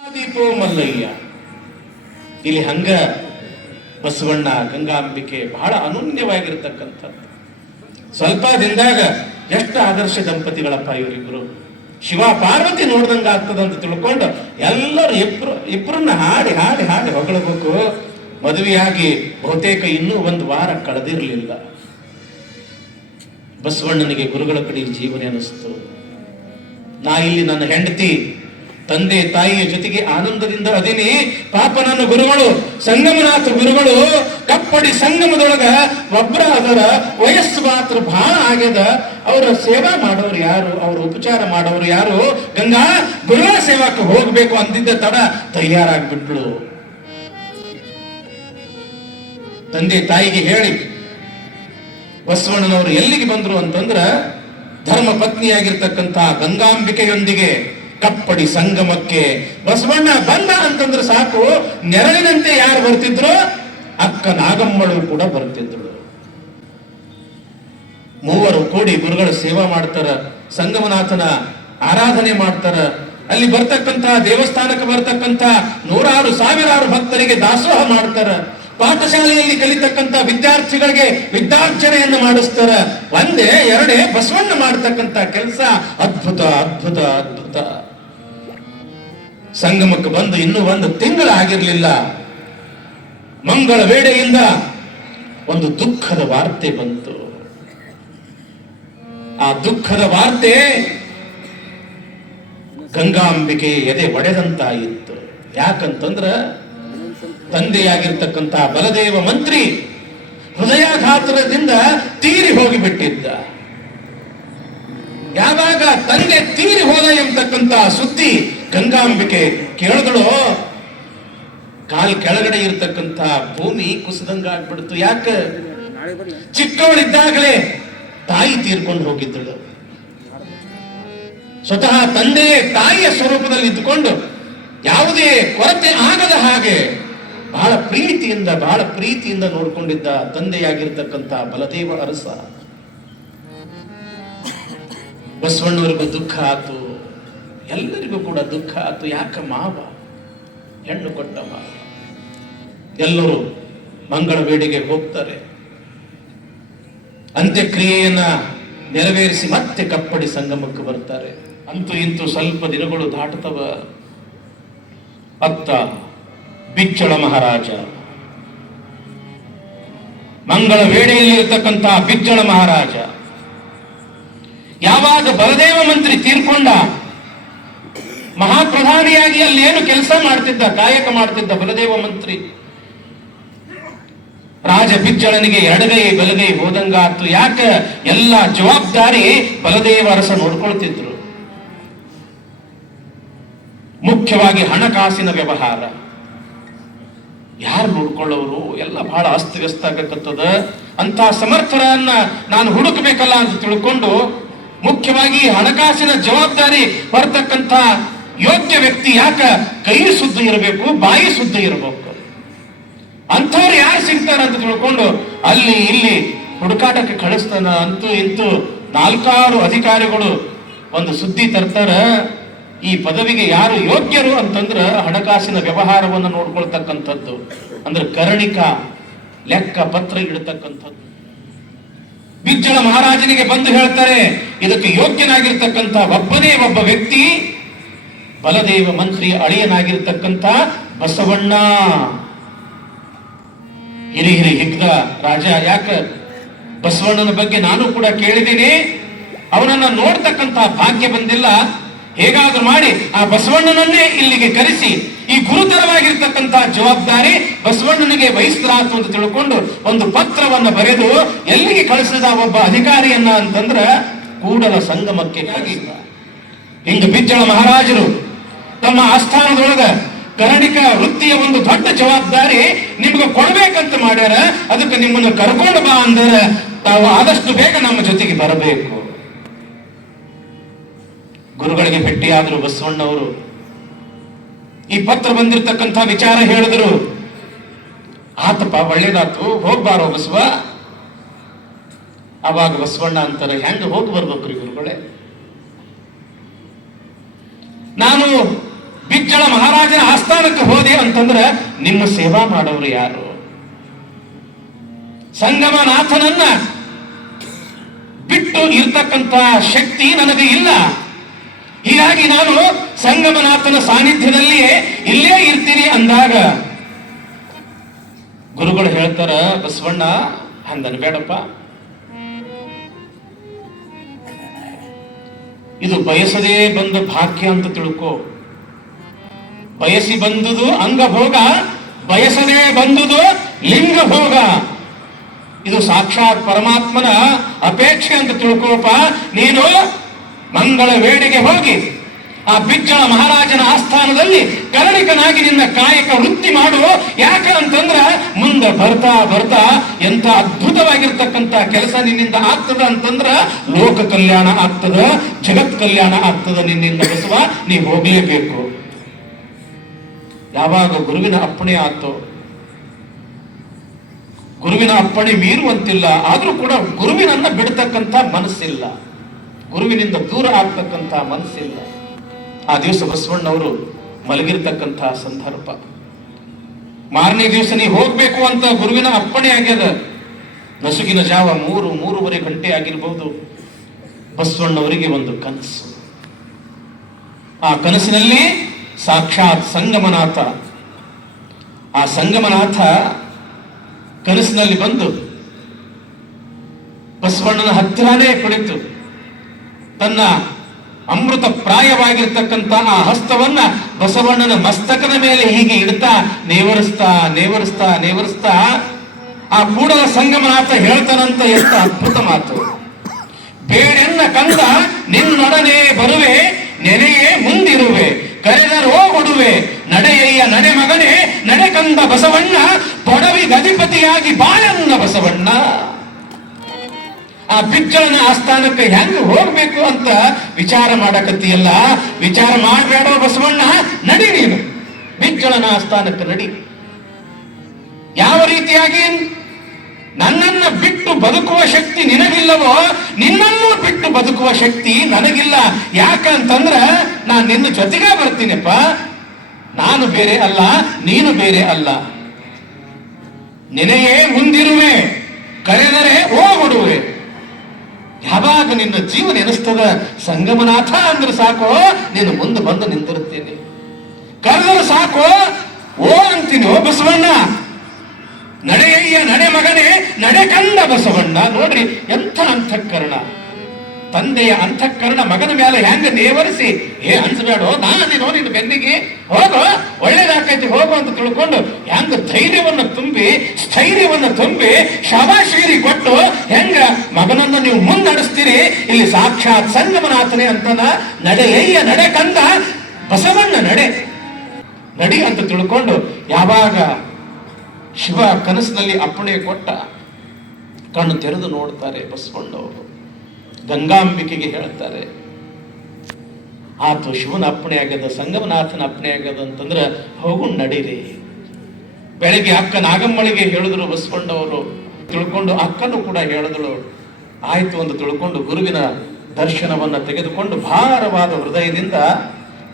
ದೀಪೋ ಮಲ್ಲಯ್ಯ ಇಲ್ಲಿ ಹಂಗ ಬಸವಣ್ಣ ಗಂಗಾಂಬಿಕೆ ಬಹಳ ಅನನ್ಯವಾಗಿರ್ತಕ್ಕಂಥದ್ದು. ಸ್ವಲ್ಪ ದಿನದಾಗ ಎಷ್ಟು ಆದರ್ಶ ದಂಪತಿಗಳಪ್ಪ ಇವರಿಬ್ರು. ಶಿವ ಪಾರ್ವತಿ ನೋಡ್ದಂಗ ಆಗ್ತದಂತ ತಿಳ್ಕೊಂಡು ಎಲ್ಲರೂ ಇಬ್ರು ಇಬ್ರನ್ನ ಹಾಡಿ ಹಾಡಿ ಹಾಡಿ ಹೊಗಳಬೇಕು. ಮದುವೆಯಾಗಿ ಬಹುತೇಕ ಇನ್ನೂ ಒಂದು ವಾರ ಕಳೆದಿರಲಿಲ್ಲ. ಬಸವಣ್ಣನಿಗೆ ಗುರುಗಳ ಕಡೆ ಜೀವನ ಅನಿಸ್ತು. ನಾ ಇಲ್ಲಿ ನನ್ನ ಹೆಂಡತಿ ತಂದೆ ತಾಯಿಯ ಜೊತೆಗೆ ಆನಂದದಿಂದ ಅದೀನಿ? ಪಾಪ ನನ್ನ ಗುರುಗಳು, ಸಂಗಮನಾಥ ಗುರುಗಳು, ಕಪ್ಪಡಿ ಸಂಗಮದೊಳಗ ಒಬ್ಬರ ಅದರ ವಯಸ್ಸು ಮಾತ್ರ ಬಹಳ ಆಗ್ಯದ. ಅವರ ಸೇವಾ ಮಾಡೋರು ಯಾರು? ಅವರ ಉಪಚಾರ ಮಾಡೋರು ಯಾರು? ಗಂಗಾ, ಗುರುಗಳ ಸೇವಾಕ್ಕೆ ಹೋಗ್ಬೇಕು ಅಂದಿದ್ದ ತಡ ತಯಾರಾಗ್ಬಿಟ್ಲು. ತಂದೆ ತಾಯಿಗೆ ಹೇಳಿ, ಬಸವಣ್ಣನವರು ಎಲ್ಲಿಗೆ ಬಂದ್ರು ಅಂತಂದ್ರ ಧರ್ಮ ಪತ್ನಿಯಾಗಿರ್ತಕ್ಕಂತಹ ಗಂಗಾಂಬಿಕೆಯೊಂದಿಗೆ ಕಪ್ಪಡಿ ಸಂಗಮಕ್ಕೆ ಬಸವಣ್ಣ ಬಂದ ಅಂತಂದ್ರೆ ಸಾಕು, ನೆರಳಿನಂತೆ ಯಾರು ಬರ್ತಿದ್ರು? ಅಕ್ಕ ನಾಗಮ್ಮಳು ಕೂಡ ಬರ್ತಿದ್ರು ಮೂವರು ಕೂಡಿ ಗುರುಗಳ ಸೇವಾ ಮಾಡ್ತಾರ, ಸಂಗಮನಾಥನ ಆರಾಧನೆ ಮಾಡ್ತಾರ. ಅಲ್ಲಿ ಬರ್ತಕ್ಕಂತಹ ದೇವಸ್ಥಾನಕ್ಕೆ ಬರ್ತಕ್ಕಂತ ನೂರಾರು ಸಾವಿರಾರು ಭಕ್ತರಿಗೆ ದಾಸೋಹ ಮಾಡ್ತಾರ. ಪಾಠಶಾಲೆಯಲ್ಲಿ ಕಲಿತಕ್ಕಂತ ವಿದ್ಯಾರ್ಥಿಗಳಿಗೆ ವಿದ್ಯಾರ್ಚನೆಯನ್ನು ಮಾಡಿಸ್ತಾರ. ಒಂದೇ, ಎರಡೇ ಬಸವಣ್ಣ ಮಾಡ್ತಕ್ಕಂತ ಕೆಲಸ ಅದ್ಭುತ ಅದ್ಭುತ ಅದ್ಭುತ. ಸಂಗಮಕ್ಕೆ ಬಂದು ಇನ್ನೂ ಒಂದು ತಿಂಗಳಾಗಿರ್ಲಿಲ್ಲ. ಮಂಗಳ ವೇಳೆಯಿಂದ ಒಂದು ದುಃಖದ ವಾರ್ತೆ ಬಂತು. ಆ ದುಃಖದ ವಾರ್ತೆ ಗಂಗಾಂಬಿಕೆ ಎದೆ ಒಡೆದಂತಾಯಿತ್ತು. ಯಾಕಂತಂದ್ರ ತಂದೆಯಾಗಿರ್ತಕ್ಕಂತಹ ಬಲದೇವ ಮಂತ್ರಿ ಹೃದಯಾಘಾತದಿಂದ ತೀರಿ ಹೋಗಿಬಿಟ್ಟಿದ್ದ. ಯಾವಾಗ ತಂದೆ ತೀರಿ ಸುದ್ದಿ ಗಂಗಾಂಬಿಕೆ ಕೇಳಿದಳು ಕಾಲ್ ಕೆಳಗಡೆ ಇರ್ತಕ್ಕಂತ ಭೂಮಿ ಕುಸಿದಂಗ ಆಗ್ಬಿಡ್ತು. ಯಾಕ? ಚಿಕ್ಕವಳಿದ್ದಾಗಲೇ ತಾಯಿ ತೀರ್ಕೊಂಡು ಹೋಗಿದ್ದಳು. ಸ್ವತಃ ತಂದೆ ತಾಯಿಯ ಸ್ವರೂಪದಲ್ಲಿ ಇದ್ದುಕೊಂಡು ಯಾವುದೇ ಕೊರತೆ ಆಗದ ಹಾಗೆ ಬಹಳ ಪ್ರೀತಿಯಿಂದ ಬಹಳ ಪ್ರೀತಿಯಿಂದ ನೋಡಿಕೊಂಡಿದ್ದ ತಂದೆಯಾಗಿರ್ತಕ್ಕಂಥ ಬಲದೇವ ಅರಸ. ಬಸವಣ್ಣವರಿಗೂ ದುಃಖ ಆತು. ಎಲ್ಲರಿಗೂ ಕೂಡ ದುಃಖ ಆತು. ಯಾಕ ಮಾವ? ಹೆಣ್ಣು ಕೊಟ್ಟ ಮಾವ. ಎಲ್ಲರೂ ಮಂಗಳ ಬೇಡಿಗೆ ಹೋಗ್ತಾರೆ. ಅಂತ್ಯಕ್ರಿಯೆಯನ್ನ ನೆರವೇರಿಸಿ ಮತ್ತೆ ಕಪ್ಪಡಿ ಸಂಗಮಕ್ಕೆ ಬರ್ತಾರೆ. ಅಂತೂ ಇಂತೂ ಸ್ವಲ್ಪ ದಿನಗಳು ದಾಟತವ ಅತ್ತ ಬಿಚ್ಚಳ ಮಹಾರಾಜ. ಮಂಗಳ ವೇಳೆಯಲ್ಲಿರತಕ್ಕಂತಹ ಬಿಚ್ಚಳ ಮಹಾರಾಜ. ಯಾವಾಗ ಬಲದೇವ ಮಂತ್ರಿ ತೀರ್ಕೊಂಡ ಮಹಾಪ್ರಧಾನಿಯಾಗಿ ಅಲ್ಲಿ ಏನು ಕೆಲಸ ಮಾಡ್ತಿದ್ದ, ಕಾಯಕ ಮಾಡ್ತಿದ್ದ ಬಲದೇವ ಮಂತ್ರಿ? ರಾಜ ಬಿಜ್ಜಳನಿಗೆ ಎಡಗೈ ಬಲಗೈ ಹೋದಂಗಾತು ಯಾಕ ಎಲ್ಲ ಜವಾಬ್ದಾರಿ ಬಲದೇವ ಅರಸ ನೋಡ್ಕೊಳ್ತಿದ್ರು? ಮುಖ್ಯವಾಗಿ ಹಣಕಾಸಿನ ವ್ಯವಹಾರ. ಯಾರು ನೋಡ್ಕೊಳ್ಳೋರು? ಎಲ್ಲ ಬಹಳ ಅಸ್ತವ್ಯಸ್ತ ಆಗಕತ್ತದ. ಅಂತ ಸಮರ್ಥರನ್ನ ನಾನು ಹುಡುಕಬೇಕಲ್ಲ ಅಂತ ತಿಳ್ಕೊಂಡು ಮುಖ್ಯವಾಗಿ ಹಣಕಾಸಿನ ಜವಾಬ್ದಾರಿ ಬರ್ತಕ್ಕಂಥ ಯೋಗ್ಯ ವ್ಯಕ್ತಿ ಯಾಕ ಕೈ ಶುದ್ಧ ಇರಬೇಕು, ಬಾಯಿ ಶುದ್ಧ ಇರಬೇಕು? ಅಂಥವ್ರು ಯಾರು ಸಿಗ್ತಾರ ಅಂತ ತಿಳ್ಕೊಂಡು ಅಲ್ಲಿ ಇಲ್ಲಿ ಹುಡುಕಾಟಕ್ಕೆ ಕಳಿಸ್ತಾನ ಅಂತೂ ಇಂತೂ ನಾಲ್ಕಾರು ಅಧಿಕಾರಿಗಳು ಒಂದು ಸುದ್ದಿ ತರ್ತಾರ. ಈ ಪದವಿಗೆ ಯಾರು ಯೋಗ್ಯರು ಅಂತಂದ್ರ ಹಣಕಾಸಿನ ವ್ಯವಹಾರವನ್ನು ನೋಡ್ಕೊಳ್ತಕ್ಕಂಥದ್ದು. ಅಂದ್ರೆ ಕರಣಿಕ ಲೆಕ್ಕ ಪತ್ರ ಇಡತಕ್ಕಂಥದ್ದು. ಬಿಜ್ಜಳ ಮಹಾರಾಜನಿಗೆ ಬಂದು ಹೇಳ್ತಾರೆ, ಇದಕ್ಕೆ ಯೋಗ್ಯನಾಗಿರ್ತಕ್ಕಂಥ ಒಬ್ಬನೇ ಒಬ್ಬ ವ್ಯಕ್ತಿ ಬಲದೇವ ಮಂತ್ರಿ ಅಳಿಯನಾಗಿರ್ತಕ್ಕಂಥ ಬಸವಣ್ಣ. ಹಿರಿ ಹಿರಿ ಹಿಗ್ದ ರಾಜ, ಯಾಕ? ಬಸವಣ್ಣನ ಬಗ್ಗೆ ನಾನು ಕೂಡ ಕೇಳಿದ್ದೀನಿ. ಅವನನ್ನ ನೋಡ್ತಕ್ಕಂತ ಭಾಗ್ಯ ಬಂದಿಲ್ಲ. ಹೇಗಾದ್ರೂ ಮಾಡಿ ಆ ಬಸವಣ್ಣನನ್ನೇ ಇಲ್ಲಿಗೆ ಕರೆಸಿ, ಈ ಗುರುತರವಾಗಿರ್ತಕ್ಕಂತ ಜವಾಬ್ದಾರಿ ಬಸವಣ್ಣನಿಗೆ ವಹಿಸಲಾತು ಅಂತ ತಿಳ್ಕೊಂಡು ಒಂದು ಪತ್ರವನ್ನ ಬರೆದು ಎಲ್ಲಿಗೆ ಕಳಿಸಿದ ಒಬ್ಬ ಅಧಿಕಾರಿಯನ್ನ ಅಂತಂದ್ರ ಕೂಡಲ ಸಂಗಮಕ್ಕೆ ಹಿಂಗ ಬಿಜ್ಜಳ ಮಹಾರಾಜರು ತಮ್ಮ ಆಸ್ಥಾನದೊಳಗ ಕರ್ಣಿಕ ವೃತ್ತಿಯ ಒಂದು ದೊಡ್ಡ ಜವಾಬ್ದಾರಿ ನಿಮ್ಗೆ ಕೊಡ್ಬೇಕಂತ ಮಾಡ್ಯಾರ. ಅದಕ್ಕೆ ನಿಮ್ಮನ್ನು ಕರ್ಕೊಂಡು ಬಾ ಅಂದ್ರ. ತಾವು ಆದಷ್ಟು ಬೇಗ ನಮ್ಮ ಜೊತೆಗೆ ಬರಬೇಕು. ಗುರುಗಳಿಗೆ ಭೇಟಿಯಾದ್ರು ಬಸವಣ್ಣವರು. ಈ ಪತ್ರ ಬಂದಿರತಕ್ಕಂತ ವಿಚಾರ ಹೇಳಿದ್ರು. ಆತಪ್ಪ, ಒಳ್ಳೇದಾತು ಹೋಗ್ಬಾರೋ ಬಸವ. ಅವಾಗ ಬಸವಣ್ಣ ಅಂತಾರೆ, ಹೆಂಗ ಹೋಗಿ ಬರ್ಬೇಕ್ರಿ ಗುರುಗಳೇ ನಾನು ಬಿಜ್ಜಳ ಮಹಾರಾಜ ಆಸ್ಥಾನಕ್ಕೆ ಹೋದೆ ಅಂತಂದ್ರೆ ನಿಮ್ಮ ಸೇವಾ ಮಾಡೋರು ಯಾರು? ಸಂಗಮನಾಥನನ್ನ ಬಿಟ್ಟು ಇರ್ತಕ್ಕಂತ ಶಕ್ತಿ ನನಗೆ ಇಲ್ಲ. ಹೀಗಾಗಿ ನಾನು ಸಂಗಮನಾಥನ ಸಾನ್ನಿಧ್ಯದಲ್ಲಿಯೇ ಇಲ್ಲೇ ಇರ್ತೀನಿ ಅಂದಾಗ, ಗುರುಗಳು ಹೇಳ್ತಾರ, ಬಸವಣ್ಣ ಹಂಗನ್ಬೇಡಪ್ಪ ಇದು ಬಯಸದೇ ಬಂದ ಭಾಗ್ಯ ಅಂತ ತಿಳ್ಕೋ. ಬಯಸಿ ಬಂದುದು ಅಂಗಭೋಗ ಬಯಸದೇ ಬಂದುದು ಲಿಂಗ ಭೋಗ ಇದು ಸಾಕ್ಷಾತ್ ಪರಮಾತ್ಮನ ಅಪೇಕ್ಷೆ ಅಂತ ತಿಳ್ಕೋಪ ನೀನು ಮಂಗಳ ವೇಳೆಗೆ ಹೋಗಿ ಆ ಬಿಜ್ಜಳ ಮಹಾರಾಜನ ಆಸ್ಥಾನದಲ್ಲಿ ಕರಣಿಕನಾಗಿ ನಿನ್ನ ಕಾಯಕ ವೃತ್ತಿ ಮಾಡು. ಯಾಕೆ ಅಂತಂದ್ರ ಮುಂದೆ ಬರ್ತಾ ಬರ್ತಾ ಎಂತ ಅದ್ಭುತವಾಗಿರ್ತಕ್ಕಂಥ ಕೆಲಸ ನಿನ್ನಿಂದ ಆಗ್ತದ ಅಂತಂದ್ರ ಲೋಕ ಕಲ್ಯಾಣ ಆಗ್ತದ, ಜಗತ್ ಕಲ್ಯಾಣ ಆಗ್ತದ ನಿನ್ನಿಂದ ಬಸವ, ನೀ ಹೋಗ್ಲೇಬೇಕು. ಯಾವಾಗ ಗುರುವಿನ ಅಪ್ಪಣೆ ಆತೋ, ಗುರುವಿನ ಅಪ್ಪಣೆ ಮೀರುವಂತಿಲ್ಲ, ಆದರೂ ಕೂಡ ಗುರುವಿನನ್ನ ಬಿಡ್ತಕ್ಕಂಥ ಮನಸ್ಸಿಲ್ಲ. ಗುರುವಿನಿಂದ ದೂರ ಆಗ್ತಕ್ಕಂಥ ಮನಸ್ಸಿಲ್ಲ. ಆ ದಿವಸ ಬಸವಣ್ಣವರು ಮಲಗಿರ್ತಕ್ಕಂಥ ಸಂದರ್ಭ. ಮಾರನೇ ದಿವಸ ನೀ ಹೋಗ್ಬೇಕು ಅಂತ ಗುರುವಿನ ಅಪ್ಪಣೆ ಆಗ್ಯದ. ನಸುಗಿನ ಜಾವ ಮೂರು, ಮೂರುವರೆ ಗಂಟೆ ಆಗಿರ್ಬೋದು. ಬಸವಣ್ಣವರಿಗೆ ಒಂದು ಕನಸು. ಆ ಕನಸಿನಲ್ಲಿ ಸಾಕ್ಷಾತ್ ಸಂಗಮನಾಥ. ಆ ಸಂಗಮನಾಥ ಕನಸಿನಲ್ಲಿ ಬಂದು ಬಸವಣ್ಣನ ಹತ್ತಿರನೇ ಕುಳಿತು ತನ್ನ ಅಮೃತ ಪ್ರಾಯವಾಗಿರ್ತಕ್ಕಂಥ ಆ ಹಸ್ತವನ್ನ ಬಸವಣ್ಣನ ಮಸ್ತಕದ ಮೇಲೆ ಹೀಗೆ ಇಡ್ತಾ ನೇವರಿಸ್ತಾ ನೇವರಿಸ್ತಾ ನೇವರಿಸ್ತಾ ಆ ಕೂಡಲ ಸಂಗಮನಾಥ ಹೇಳ್ತಾನಂತ ಎಂತ ಅದ್ಭುತ ಮಾತು. ಬೇಡೆನ್ನ ಕಂದ ನಿನ್ನೊಡನೆ ಬರುವೆ, ನೆನೆಯೇ ಮುಂದಿರುವೆ. ಕರೆದರೋ ಉಡುವೆ ನಡೆಯಯ್ಯ ನಡೆ ಮಗನೇ, ನಡೆ ಕಂದ ಬಸವಣ್ಣ ಪೊಡವಿ ಗದಿಪತಿಯಾಗಿ ಬಾಳನ್ನ ಬಸವಣ್ಣ. ಆ ಬಿಜ್ಜಳನ ಆಸ್ಥಾನಕ್ಕೆ ಹೆಂಗ್ ಹೋಗ್ಬೇಕು ಅಂತ ವಿಚಾರ ಮಾಡಕತ್ತಿಯಲ್ಲ, ವಿಚಾರ ಮಾಡಬೇಡ ಬಸವಣ್ಣ, ನಡಿ ನೀನು. ಬಿಜ್ಜಳನ ಆಸ್ಥಾನಕ್ಕೆ ನಡಿ. ಯಾವ ರೀತಿಯಾಗಿ? ನನ್ನನ್ನ ಬಿಟ್ಟು ಬದುಕುವ ಶಕ್ತಿ ನಿನಗಿಲ್ಲವೋ? ನಿನ್ನನ್ನು ಬಿಟ್ಟು ಬದುಕುವ ಶಕ್ತಿ ನನಗಿಲ್ಲ. ಯಾಕಂತಂದ್ರ ನಾನು ನಿನ್ನ ಜೊತೆಗೆ ಬರ್ತೀನಪ್ಪ. ನಾನು ಬೇರೆ ಅಲ್ಲ, ನೀನು ಬೇರೆ ಅಲ್ಲ. ನಿನೆಯೇ ಮುಂದಿರುವೆ, ಕರೆದರೆ ಹೋಗ್ಬಿಡುವೆ ಯಾವಾಗ ನಿನ್ನ ಜೀವನ ಎನಿಸ್ತದ? ಸಂಗಮನಾಥ ಅಂದ್ರೆ ಸಾಕು, ನೀನು ಮುಂದೆ ಬಂದು ನಿಂತಿರುತ್ತೇನೆ. ಕರೆದರೆ ಸಾಕು, ಓ ಅಂತೀನಿ, ಓ ಬಸವಣ್ಣ. ನಡೆಯಯ್ಯ ನಡೆ ಮಗನೇ, ನಡೆ ಕಂದ ಬಸವಣ್ಣ. ನೋಡ್ರಿ, ಎಂಥ ಅಂತಃಕರಣ ತಂದೆಯ ಅಂತಃಕರಣ ಮಗನ ಮೇಲೆ ಹೆಂಗ ನೇವರಿಸಿ, ಏ ಅನ್ಸಬೇಡ ನಾನೇನೋ ನಿನ್ನ ಬೆನ್ನಿಗೆ. ಹೋಗು, ಒಳ್ಳೇದಾಕೈತಿ, ಹೋಗು ಅಂತ ತಿಳ್ಕೊಂಡು ಹೆಂಗ ಧೈರ್ಯವನ್ನು ತುಂಬಿ, ಸ್ಥೈರ್ಯವನ್ನು ತುಂಬಿ ಶಬಾಶೀರಿ ಕೊಟ್ಟು, ಹೆಂಗ ಮಗನನ್ನು ನೀವು ಮುನ್ನಡೆಸ್ತೀರಿ, ಇಲ್ಲಿ ಸಾಕ್ಷಾತ್ ಸಂಗಮನಾಥನೇ ಅಂತನ ನಡೆಯಯ್ಯ ನಡೆ ಕಂದ ಬಸವಣ್ಣ, ನಡೆ. ನಡಿ ಅಂತ ತಿಳ್ಕೊಂಡು ಯಾವಾಗ ಶಿವ ಕನಸಿನಲ್ಲಿ ಅಪ್ಪಣೆ ಕೊಟ್ಟ ಕಣ್ಣು ತೆರೆದು ನೋಡ್ತಾರೆ ಬಸವಣ್ಣವರು. ಗಂಗಾಂಬಿಕೆಗೆ ಹೇಳ್ತಾರೆ ಆತು ಶಿವನ ಅಪ್ಪಣೆ ಆಗ್ಯದ, ಸಂಗಮನಾಥನ ಅಪ್ಪಣೆ ಆಗ್ಯದ ಅಂತಂದ್ರೆ ಹೋಗು ನಡೀರಿ. ಬೆಳಗ್ಗೆ ಅಕ್ಕ ನಾಗಮ್ಮಳಿಗೆ ಹೇಳಿದ್ರು ಬಸವಣ್ಣವರು. ತಿಳ್ಕೊಂಡು ಅಕ್ಕನು ಕೂಡ ಹೇಳಿದಳು. ಆಯ್ತು ಅಂತ ತಿಳ್ಕೊಂಡು ಗುರುವಿನ ದರ್ಶನವನ್ನು ತೆಗೆದುಕೊಂಡು ಭಾರವಾದ ಹೃದಯದಿಂದ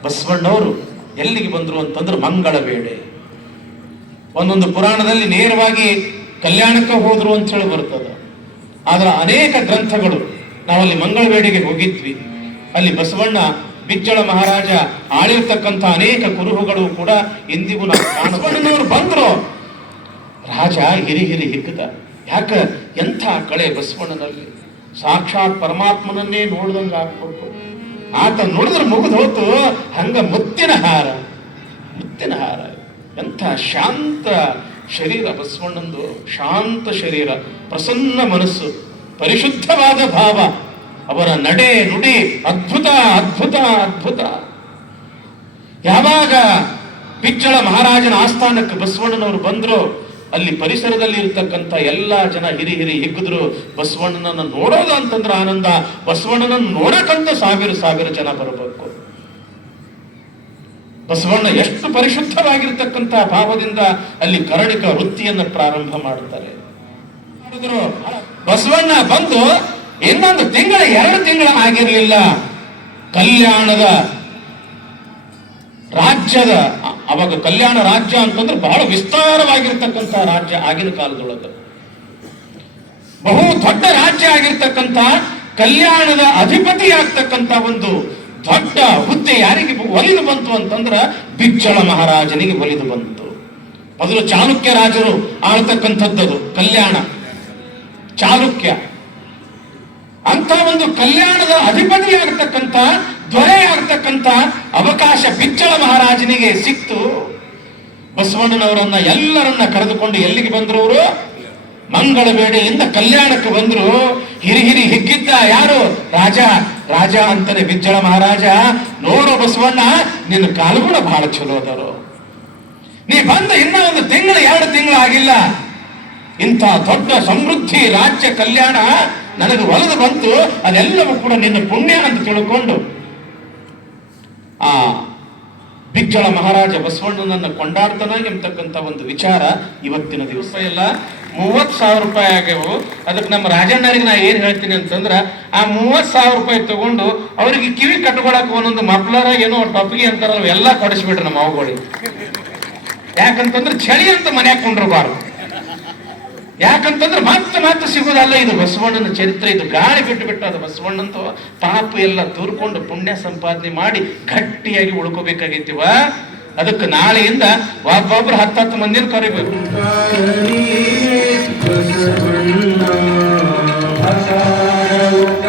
ಬಸವಣ್ಣವರು ಎಲ್ಲಿಗೆ ಬಂದರು ಅಂತಂದ್ರೆ ಮಂಗಳ ವೇಳೆ. ಒಂದೊಂದು ಪುರಾಣದಲ್ಲಿ ನೇರವಾಗಿ ಕಲ್ಯಾಣಕ್ಕೆ ಹೋದ್ರು ಅಂತ ಹೇಳಿ ಬರ್ತದೆ. ಆದ್ರೆ ಅನೇಕ ಗ್ರಂಥಗಳು ನಾವಲ್ಲಿ ಮಂಗಳವೇಡಿಗೆ ಹೋಗಿದ್ವಿ. ಅಲ್ಲಿ ಬಸವಣ್ಣ ಬಿಜ್ಜಳ ಮಹಾರಾಜ ಆಳಿರ್ತಕ್ಕಂಥ ಅನೇಕ ಕುರುಹುಗಳು ಕೂಡ ಇಂದಿಗೂ ನಾವು ಕಾಣಬಹುದು ಬಂದ್ರು. ರಾಜ ಹಿರಿ ಹಿರಿ ಹಿಗ್ಗದ ಯಾಕ? ಎಂಥ ಕಳೆ ಬಸವಣ್ಣನಲ್ಲಿ. ಸಾಕ್ಷಾತ್ ಪರಮಾತ್ಮನನ್ನೇ ನೋಡ್ದಂಗೆ ಆಗ್ಬೇಕು ಆತ ನೋಡಿದ್ರೆ ಮುಗಿದು ಹೋತು ಹಂಗ ಮುತ್ತಿನ ಹಾರ. ಮುತ್ತಿನ ಹಾರ. ಎಂಥ ಶಾಂತ ಶರೀರ, ಬಸವಣ್ಣಂದು ಶಾಂತ ಶರೀರ, ಪ್ರಸನ್ನ ಮನಸ್ಸು, ಪರಿಶುದ್ಧವಾದ ಭಾವ, ಅವರ ನಡೆ ನುಡಿ, ಅದ್ಭುತ ಅದ್ಭುತ ಅದ್ಭುತ. ಯಾವಾಗ ಪಿಚ್ಚಳ ಮಹಾರಾಜನ ಆಸ್ಥಾನಕ್ಕೆ ಬಸವಣ್ಣನವರು ಬಂದ್ರು, ಅಲ್ಲಿ ಪರಿಸರದಲ್ಲಿ ಇರ್ತಕ್ಕಂಥ ಎಲ್ಲ ಜನ ಹಿರಿ ಹಿರಿ ಹಿಗ್ಗಿದ್ರು ಬಸವಣ್ಣನನ್ನ ನೋಡೋದು ಅಂತಂದ್ರೆ ಆನಂದ, ಬಸವಣ್ಣನನ್ನು ನೋಡಕ್ಕಂತ ಸಾವಿರ ಸಾವಿರ ಜನ ಬರಬೇಕು. ಬಸವಣ್ಣ ಎಷ್ಟು ಪರಿಶುದ್ಧವಾಗಿರ್ತಕ್ಕಂಥ ಭಾವದಿಂದ ಅಲ್ಲಿ ಕರಡಿಕ ವೃತ್ತಿಯನ್ನು ಪ್ರಾರಂಭ ಮಾಡುತ್ತಾರೆ. ಬಸವಣ್ಣ ಬಂದು ಇನ್ನೊಂದು ತಿಂಗಳ, ಎರಡು ತಿಂಗಳ ಆಗಿರಲಿಲ್ಲ. ಕಲ್ಯಾಣದ ರಾಜ್ಯದ, ಅವಾಗ ಕಲ್ಯಾಣ ರಾಜ್ಯ ಅಂತಂದ್ರೆ ಬಹಳ ವಿಸ್ತಾರವಾಗಿರ್ತಕ್ಕಂಥ ರಾಜ್ಯ ಆಗಿನ ಕಾಲದೊಳಗೆ. ಬಹು ದೊಡ್ಡ ರಾಜ್ಯ ಆಗಿರ್ತಕ್ಕಂಥ, ಕಲ್ಯಾಣದ ಅಧಿಪತಿ ಆಗ್ತಕ್ಕಂಥ ಒಂದು ದೊಡ್ಡ ಹುದ್ದೆ ಯಾರಿಗೆ ಒಲಿದು ಬಂತು ಅಂತಂದ್ರ ಬಿಚ್ಚಳ ಮಹಾರಾಜನಿಗೆ ಒಲಿದು ಬಂತು. ಮೊದಲು ಚಾಲುಕ್ಯ ರಾಜರು ಆಳ್ತಕ್ಕಂಥದ್ದದು, ಕಲ್ಯಾಣ. ಚಾಲುಕ್ಯ. ಅಂತ ಒಂದು ಕಲ್ಯಾಣದ ಅಧಿಪತಿ ಆಗ್ತಕ್ಕಂಥ, ದೊರೆ ಆಗ್ತಕ್ಕಂಥ ಅವಕಾಶ ಬಿಚ್ಚಳ ಮಹಾರಾಜನಿಗೆ ಸಿಕ್ತು. ಬಸವಣ್ಣನವರನ್ನ ಎಲ್ಲರನ್ನ ಕರೆದುಕೊಂಡು ಎಲ್ಲಿಗೆ ಬಂದ್ರು ಅವರು? ಮಂಗಳ ಬೇಡೆಯಿಂದ ಕಲ್ಯಾಣಕ್ಕೆ ಬಂದ್ರು. ಹಿರಿ ಹಿರಿ ಹಿಗ್ಗಿದ್ದ ಯಾರು? ರಾಜ ರಾಜ ಅಂತಾನೆ ಬಿಜ್ಜಳ ಮಹಾರಾಜ ನೋಡು ಬಸವಣ್ಣ, ನಿನ್ನ ಕಾಲುಗಳು ಬಹಳ ಚಲೋ ಅದರು. ನೀ ಬಂದ ಇನ್ನ ಒಂದು ತಿಂಗಳು, ಎರಡು ತಿಂಗಳು ಆಗಿಲ್ಲ. ಇಂಥ ದೊಡ್ಡ ಸಮೃದ್ಧಿ ರಾಜ್ಯ ಕಲ್ಯಾಣ ನನಗೆ ಒಲದು ಬಂತು, ಅದೆಲ್ಲವೂ ಕೂಡ ನಿನ್ನ ಪುಣ್ಯ ಅಂತ ತಿಳ್ಕೊಂಡು. ಆ ಬಿಜ್ಜಳ ಮಹಾರಾಜ ಬಸವಣ್ಣನನ್ನು ಕೊಂಡಾಡ್ತಾನೆ ಎಂಬತಕ್ಕಂಥ ಒಂದು ವಿಚಾರ ಇವತ್ತಿನ ದಿವಸ ಎಲ್ಲ. ಮೂವತ್ ಸಾವಿರ ರೂಪಾಯಿ ಆಗ್ಯವು. ಅದಕ್ಕೆ ನಮ್ಮ ರಾಜಣ್ಣರಿಗೆ ನಾ ಏನು ಹೇಳ್ತೀನಿ ಅಂತಂದ್ರೆ, ಆ ಮೂವತ್ ಸಾವಿರ ರೂಪಾಯಿ ತಗೊಂಡು ಅವ್ರಿಗೆ ಕಿವಿ ಕಟ್ಕೊಳಕ್ ಒಂದೊಂದು ಮಫ್ಲರ ಏನೋ ಟಪ್ಗಿ ಅಂತಾರಲ್ಲ ಎಲ್ಲ ಕೊಡಿಸ್ಬಿಟ್ರು ನಮ್ಮ ಅವುಗಳಿಗೆ ಯಾಕಂತಂದ್ರೆ ಚಳಿ ಅಂತ ಮನ್ಯಾಗ ಕೊಂಡಿರಬಾರ್ದು. ಯಾಕಂತಂದ್ರೆ ಮತ್ತೆ ಮತ್ತೆ ಸಿಗೋದಲ್ಲ ಇದು ಬಸವಣ್ಣನ ಚರಿತ್ರೆ, ಇದು ಗಾಳಿ ಬಿಟ್ಟು ಬಿಟ್ಟು ಅದು ಬಸವಣ್ಣಂತ ಪಾಪ ಎಲ್ಲ ತೂರ್ಕೊಂಡು ಪುಣ್ಯ ಸಂಪಾದನೆ ಮಾಡಿ ಗಟ್ಟಿಯಾಗಿ ಉಳ್ಕೋಬೇಕಾಗಿತ್ತೀವ ಅದಕ್ಕೆ ನಾಳೆಯಿಂದ ಒಬ್ಬೊಬ್ರು ಹತ್ತತ್ತು ಮಂದಿನ ಕರಿಬೇಕು. ಬಸವಣ್ಣ